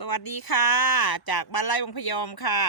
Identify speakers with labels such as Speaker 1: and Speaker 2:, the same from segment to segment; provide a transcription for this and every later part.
Speaker 1: สวัสดีค่ะ จากบ้านไร่วงพยอมค่ะ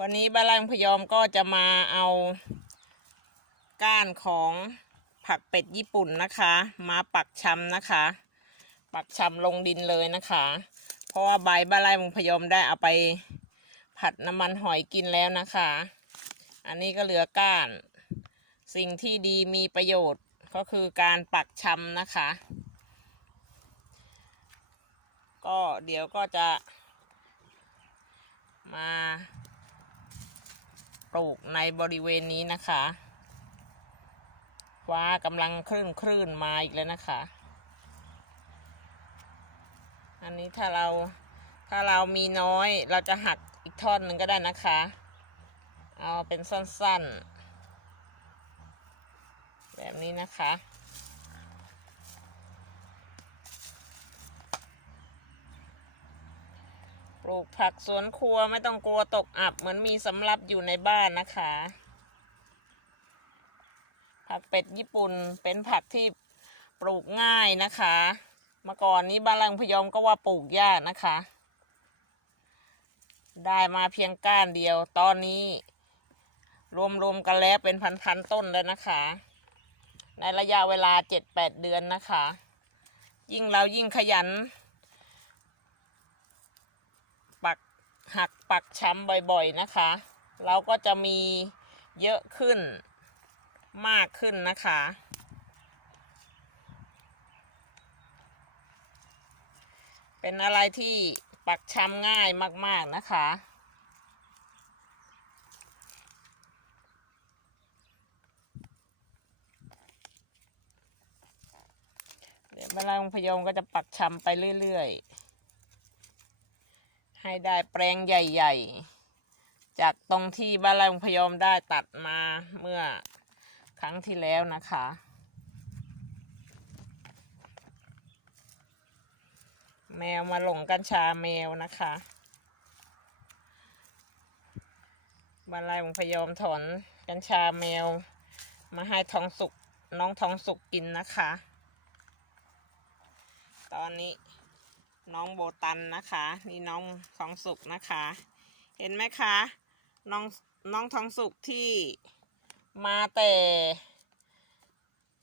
Speaker 1: วันนี้บ้านไร่วงพยอมก็จะมาเอาก้านของผักเป็ดญี่ปุ่นนะคะ มาปักชำนะคะ ปักชำลงดินเลยนะคะ เพราะว่าใบบ้านไร่วงพยอมได้เอาไปผัดน้ำมันหอยกินแล้วนะคะ อันนี้ก็เหลือก้าน สิ่งที่ดีมีประโยชน์ก็คือการปักชำนะคะ ก็เดี๋ยวก็จะ มาปลูกในบริเวณนี้นะคะฟ้ากำลังคลื่นคลื่นมาอีกแล้วนะคะ อันนี้ถ้าเราถ้าเรามีน้อยเราจะหักอีกท่อนหนึ่งก็ได้นะคะ เอาเป็นสั้นๆ แบบนี้นะคะ ลูกผักสวนครัวไม่ต้องกลัวตกอับ เหมือนมีสำรับอยู่ในบ้านนะคะ ผักเป็ดญี่ปุ่นเป็นผักที่ปลูกง่ายนะคะ เมื่อก่อนนี้บ้านแรงพยอมก็ว่าปลูกยากนะคะ ได้มาเพียงก้านเดียว ตอนนี้ รวมๆกันแล้วเป็นพันๆต้นแล้วนะคะ ในระยะเวลาเจ็ดแปดเดือนนะคะ ยิ่งเรายิ่งขยัน ปัก หักปักช้ำบ่อยๆนะคะ เราก็จะมีเยอะขึ้นมากขึ้นนะคะ เป็นอะไรที่ปักช้ำง่ายมากๆนะคะเดี๋ยวเวลาโรงพยาบาลก็จะปักช้ำไปเรื่อย ๆ ให้ได้แปลงใหญ่ๆ จากตรงที่บ้านไร่องพยอมได้ตัดมาเมื่อครั้งที่แล้วนะคะ แมวมาหลงกัญชาแมวนะคะบ้านไร่องพยอมถอนกัญชาแมว มาให้ทองสุกน้องทองสุกกินนะคะ ตอนนี้ น้องโบตันนะคะ นี่น้องทองสุกนะคะ เห็นไหมคะน้องน้องทองสุกที่มาแต่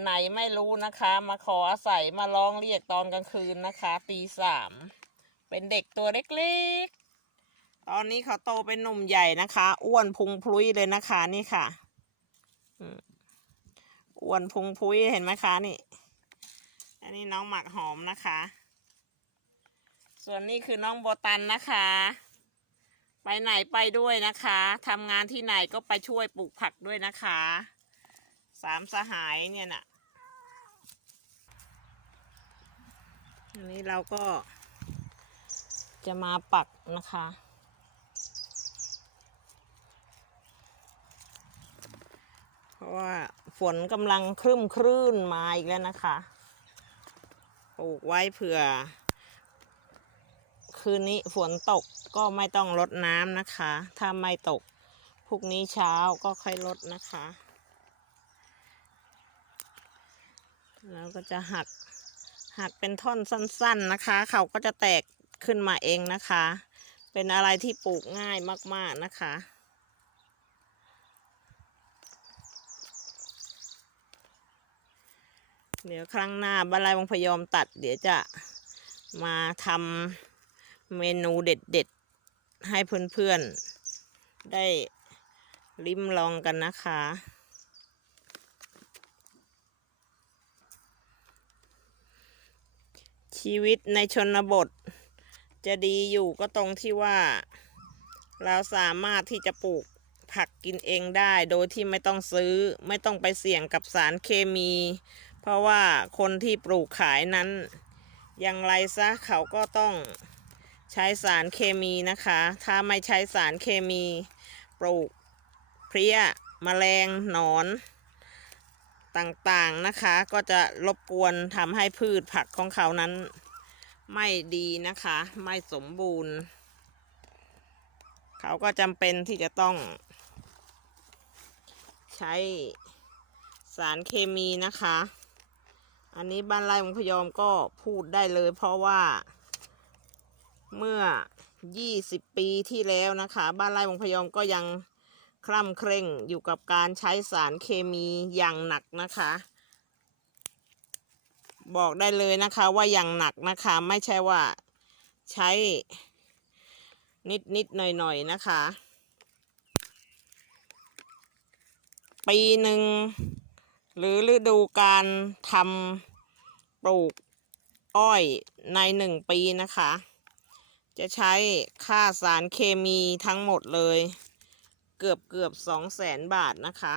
Speaker 1: ไหนไม่รู้นะคะ มาขออาศัยมาร้องเรียกตอนกลางคืนนะคะตีสามเป็นเด็กตัวเล็กๆ ตอนนี้เขาโตเป็นหนุ่มใหญ่นะคะ อ้วนพุงพลุยเลยนะคะนี่ค่ะอ้วนพุงพลุยเห็นไหมคะนี่ อันนี้น้องหมักหอมนะคะ ส่วนนี้คือน้องโบตันนะคะ ไปไหนไปด้วยนะคะทำงานที่ไหนก็ไปช่วยปลูกผักด้วยนะคะ สามสหายเนี่ยนะอันนี้เราก็จะมาปักนะคะ เพราะว่าฝนกำลังครึ้มครื่นมาอีกแล้วนะคะ ปลูกไว้เผื่อ คืนนี้ฝนตกก็ไม่ต้องรดน้ำนะคะ ถ้าไม่ตกพรุ่งนี้เช้าก็ค่อยรดนะคะ แล้วก็จะหักหักเป็นท่อนสั้นๆนะคะ เขาก็จะแตกขึ้นมาเองนะคะ เป็นอะไรที่ปลูกง่ายมากๆนะคะเดี๋ยวครั้งหน้าบ้านไรวงพยอมตัด เดี๋ยวจะมาทำ เมนูเด็ดๆ ให้เพื่อนๆ ได้ลิ้มลองกันนะคะ ชีวิตในชนบท จะดีอยู่ก็ตรงที่ว่า เราสามารถที่จะปลูกผักกินเองได้โดยที่ไม่ต้องซื้อไม่ต้องไปเสี่ยงกับสารเคมี เพราะว่าคนที่ปลูกขายนั้น อย่างไรซะเขาก็ต้อง ใช้สารเคมีนะคะ ถ้าไม่ใช้สารเคมีปลูกเพลี้ยแมลงหนอนต่างๆนะคะ ก็จะรบกวนทำให้พืชผักของเขานั้น ไม่ดีนะคะ ไม่สมบูรณ์ เขาก็จำเป็นที่จะต้อง ใช้สารเคมีนะคะ อันนี้บ้านไร่ของพยอมก็พูดได้เลยเพราะว่า เมื่อ 20 ปีที่แล้วนะคะ บ้านไร่วงพยอมก็ยังคล่ำเคร่งอยู่กับการใช้สารเคมีอย่างหนักนะคะ บอกได้เลยนะคะว่าอย่างหนักนะคะ ไม่ใช่ว่าใช้นิดนิดหน่อยหน่อยนะคะ ปีหนึ่ง หรือฤดูการทำปลูกอ้อยในหนึ่งปีนะคะ จะใช้ค่าสารเคมีทั้งหมดเลย เกือบเกือบสองแสนบาทนะคะ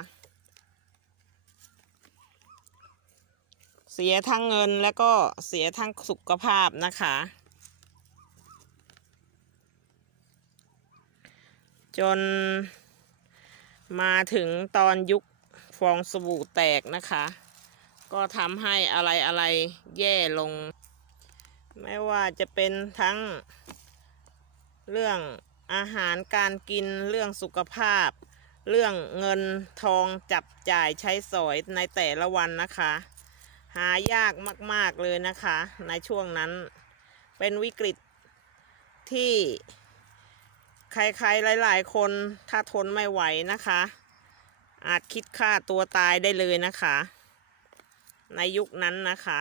Speaker 1: เสียทั้งเงินและก็เสียทั้งสุขภาพนะคะ จนมาถึงตอนยุคฟองสบู่แตกนะคะ ก็ทำให้อะไรอะไรแย่ลง ไม่ว่าจะเป็นทั้ง เรื่องอาหารการกินเรื่องสุขภาพ เรื่องเงินทองจับจ่ายใช้สอยในแต่ละวันนะคะ หายากมากๆเลยนะคะ ในช่วงนั้นเป็นวิกฤตที่ใครๆหลายๆ คนถ้าทนไม่ไหวนะคะ อาจคิดฆ่าตัวตายได้เลยนะคะ ในยุคนั้นนะคะ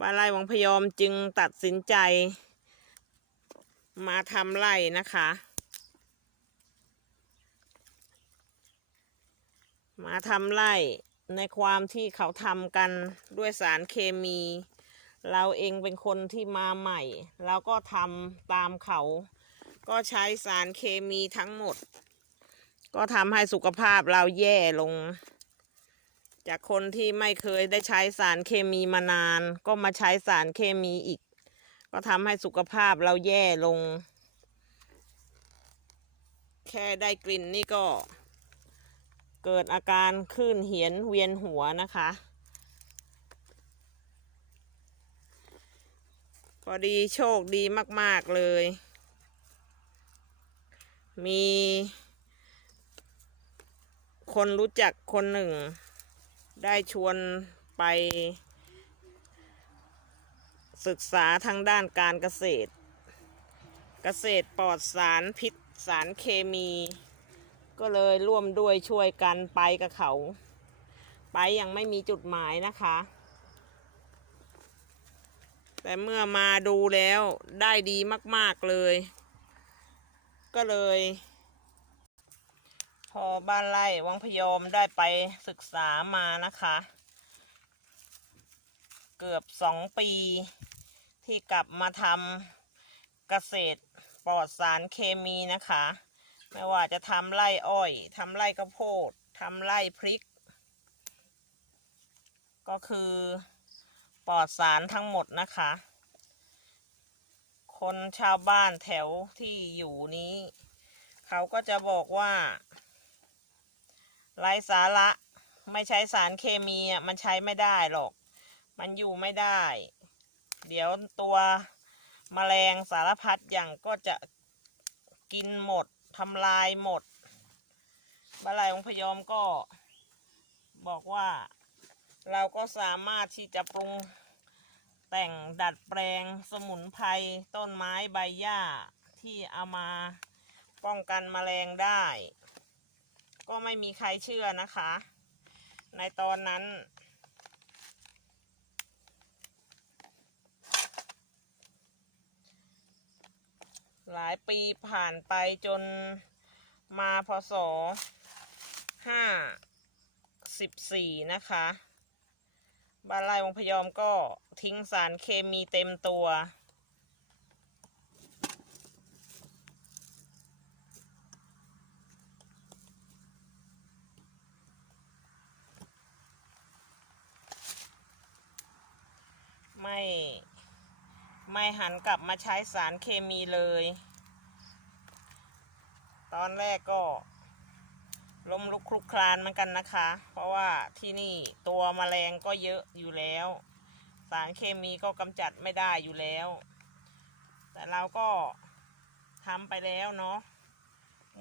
Speaker 1: บานไร่วังพยอมจึงตัดสินใจ มาทำไร่นะคะ มาทำไร่ในความที่เขาทำกันด้วยสารเคมี เราเองเป็นคนที่มาใหม่ เราก็ทำตามเขา ก็ใช้สารเคมีทั้งหมด ก็ทำให้สุขภาพเราแย่ลง จากคนที่ไม่เคยได้ใช้สารเคมีมานาน ก็มาใช้สารเคมีอีก ก็ทำให้สุขภาพเราแย่ลง แค่ได้กลิ่นนี่ก็ เกิดอาการคลื่นเหียนเวียนหัวนะคะ พอดีโชคดีมาก ๆ เลย มีคนรู้จักคนหนึ่ง ได้ชวนไปศึกษาทางด้านการเกษตร เกษตรปลอดสารพิษสารเคมี ก็เลยร่วมด้วยช่วยกันไปกับเขา ไปยังไม่มีจุดหมายนะคะ แต่เมื่อมาดูแล้วได้ดีมาก ๆ เลย ก็เลย พอบ้านไร่วังพยอมได้ไปศึกษามานะคะ เกือบสองปีที่กลับมาทำเกษตรปลอดสารเคมีนะคะ ไม่ว่าจะทำไร่อ้อยทำไร่ข้าวโพดทำไร่พริก ก็คือปลอดสารทั้งหมดนะคะ คนชาวบ้านแถวที่อยู่นี้ เขาก็จะบอกว่า ไร้สาระ ไม่ใช้สารเคมีอะมันใช้ไม่ได้หรอก มันอยู่ไม่ได้ เดี๋ยวตัวแมลงสารพัดอย่างก็จะกินหมดทำลายหมดบาลายองพยอมก็บอกว่าเราก็สามารถที่จะปรุงแต่งดัดแปลงสมุนไพรต้นไม้ใบหญ้าที่เอามาป้องกันแมลงได้ ก็ไม่มีใครเชื่อนะคะ ในตอนนั้น หลายปีผ่านไปจนมาพศห้าสิบสี่นะคะบ้านไร่วงพยอมก็ทิ้งสารเคมีเต็มตัว ไม่ไม่หันกลับมาใช้สารเคมีเลย ตอนแรกก็ล้มลุกคลุกคลานเหมือนกันนะคะ เพราะว่าที่นี่ตัวแมลงก็เยอะอยู่แล้ว สารเคมีก็กำจัดไม่ได้อยู่แล้ว แต่เราก็ทำไปแล้วเนาะ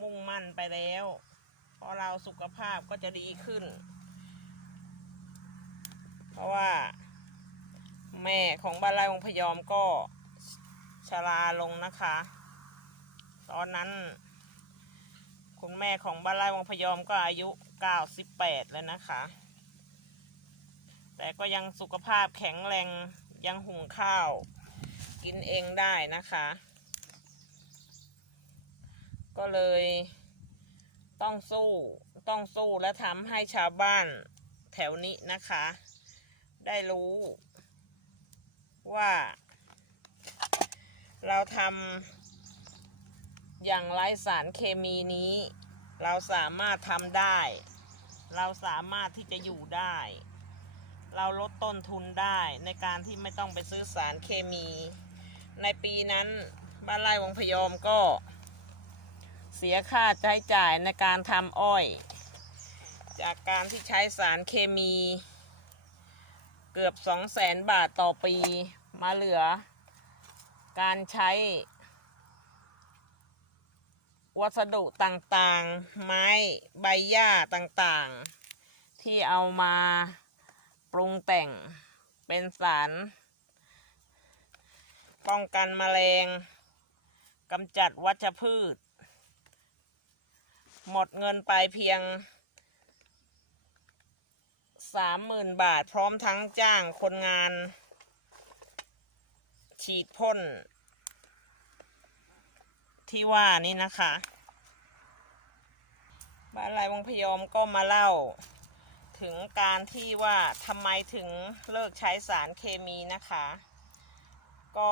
Speaker 1: มุ่งมั่นไปแล้ว เพราะเราสุขภาพก็จะดีขึ้น เพราะว่า แม่ของบ้านไร่วงพยอมก็ชราลงนะคะ ตอนนั้น คุณแม่ของบ้านไร่วงพยอมก็อายุ 98 แล้วนะคะ แต่ก็ยังสุขภาพแข็งแรงยังหุงข้าว กินเองได้นะคะ ก็เลยต้องสู้ต้องสู้และทำให้ชาวบ้านแถวนี้นะคะ ได้รู้ ว่า เราทำอย่างไร้สารเคมีนี้ เราสามารถทำได้ เราสามารถที่จะอยู่ได้ เราลดต้นทุนได้ในการที่ไม่ต้องไปซื้อสารเคมี ในปีนั้นบ้านไร่วงพยอมก็ เสียค่าใช้จ่ายในการทำอ้อย จากการที่ใช้สารเคมีเกือบสองแสนบาทต่อปี มาเหลือ การใช้วัสดุต่างๆ ไม้ใบหญ้าต่างๆ ที่เอามาปรุงแต่งเป็นสาร ป้องกันแมลงกำจัดวัชพืช หมดเงินไปเพียงสามหมื่นบาทพร้อมทั้งจ้างคนงาน ฉีดพ่นที่ว่านี่นะคะบ้านไรวงพยอมก็มาเล่า ถึงการที่ว่าทำไมถึงเลิกใช้สารเคมีนะคะ ก็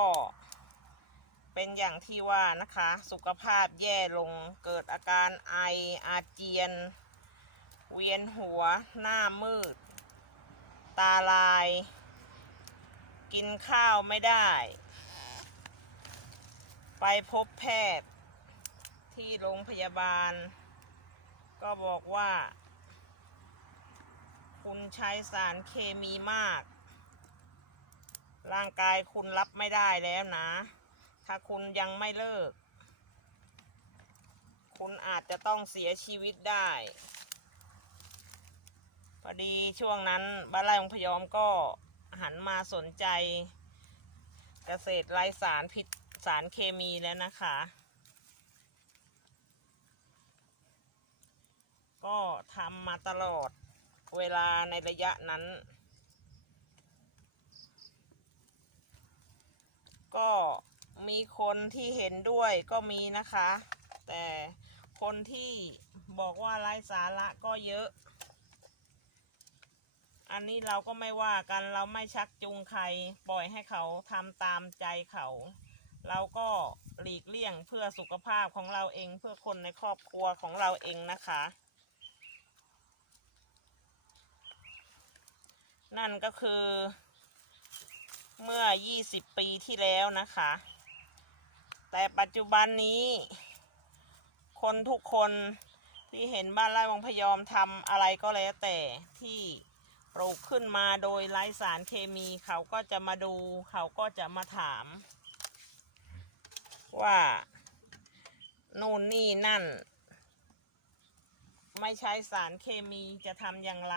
Speaker 1: เป็นอย่างที่ว่านะคะ สุขภาพแย่ลงเกิดอาการไออาเจียน เวียนหัว หน้ามืด ตาลาย กินข้าวไม่ได้ ไปพบแพทย์ที่โรงพยาบาล ก็บอกว่า คุณใช้สารเคมีมาก ร่างกายคุณรับไม่ได้แล้วนะ ถ้าคุณยังไม่เลิก คุณอาจจะต้องเสียชีวิตได้ พอดีช่วงนั้นบ้านไร่ของพยอมก็หันมาสนใจ เกษตรไร้สารพิษ สารเคมีแล้วนะคะ ก็ทำมาตลอดเวลาในระยะนั้น ก็มีคนที่เห็นด้วยก็มีนะคะ แต่คนที่บอกว่าไร้สาระก็เยอะ อันนี้เราก็ไม่ว่ากันเราไม่ชักจูงใคร ปล่อยให้เขาทำตามใจเขา เราก็หลีกเลี่ยงเพื่อสุขภาพของเราเองเพื่อคนในครอบครัวของเราเองนะคะ นั่นก็คือ เมื่อ 20 ปีที่แล้วนะคะ แต่ปัจจุบันนี้ คนทุกคนที่เห็นบ้านไร่วังพยอมทำอะไรก็แล้วแต่ที่ปลูกขึ้นมาโดยไร้สารเคมีเขาก็จะมาดู เขาก็จะมาถาม ว่านู่นนี่นั่น ไม่ใช้สารเคมีจะทำอย่างไร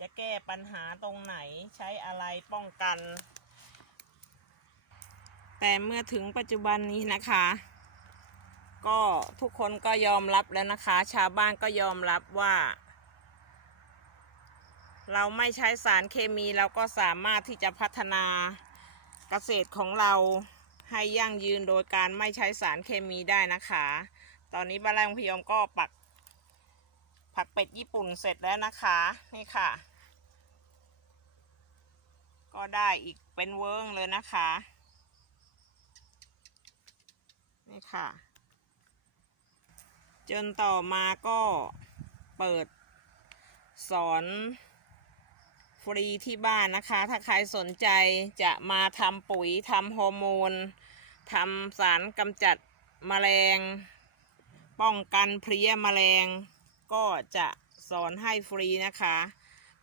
Speaker 1: จะแก้ปัญหาตรงไหนใช้อะไรป้องกัน แต่เมื่อถึงปัจจุบันนี้นะคะ ก็ทุกคนก็ยอมรับแล้วนะคะ ชาวบ้านก็ยอมรับว่า เราไม่ใช้สารเคมีเราก็สามารถที่จะพัฒนาเกษตรของเรา ให้ยั่งยืนโดยการไม่ใช้สารเคมีได้นะคะ ตอนนี้บ้านไร่ของพยอมก็ปัก ผักเป็ดญี่ปุ่นเสร็จแล้วนะคะนี่ค่ะ ก็ได้อีกเป็นเวิ้งเลยนะคะนี่ค่ะ จนต่อมาก็เปิดสอน รีที่บ้านนะคะ ถ้าใครสนใจจะมาทำปุ๋ยทำฮอร์โมนทำสารกำจัดแมลง ป้องกันเพลี้ยแมลง ก็จะสอนให้ฟรีนะคะ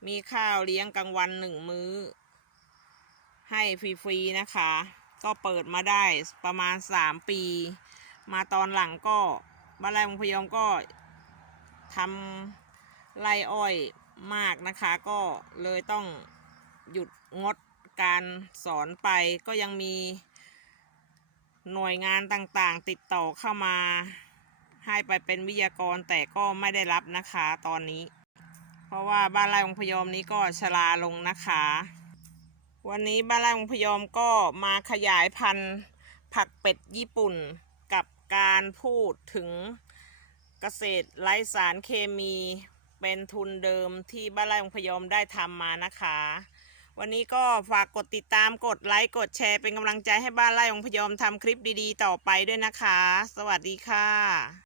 Speaker 1: มีข้าวเลี้ยงกลางวันหนึ่งมื้อ ให้ฟรีๆนะคะ ก็เปิดมาได้ประมาณ 3 ปี มาตอนหลังก็บ้านไร่มงพยอมก็ทำไร่อ้อย มากนะคะก็เลยต้องหยุดงดการสอนไปก็ยังมีหน่วยงานต่างๆ ติดต่อเข้ามาให้ไปเป็นวิทยากรแต่ก็ไม่ได้รับนะคะตอนนี้ เพราะว่าบ้านไร่องพยอมนี้ก็ชราลงนะคะ วันนี้บ้านไร่องพยอมก็มาขยายพันธุ์ผักเป็ดญี่ปุ่นกับการพูดถึงเกษตรไร้สารเคมี เป็นทุนเดิมที่บ้านไร่องพยอมได้ทำมานะคะ วันนี้ก็ฝากกดติดตามกดไลค์กดแชร์เป็นกำลังใจให้บ้านไร่องพยอมทำคลิปดีๆ ต่อไปด้วยนะคะ สวัสดีค่ะ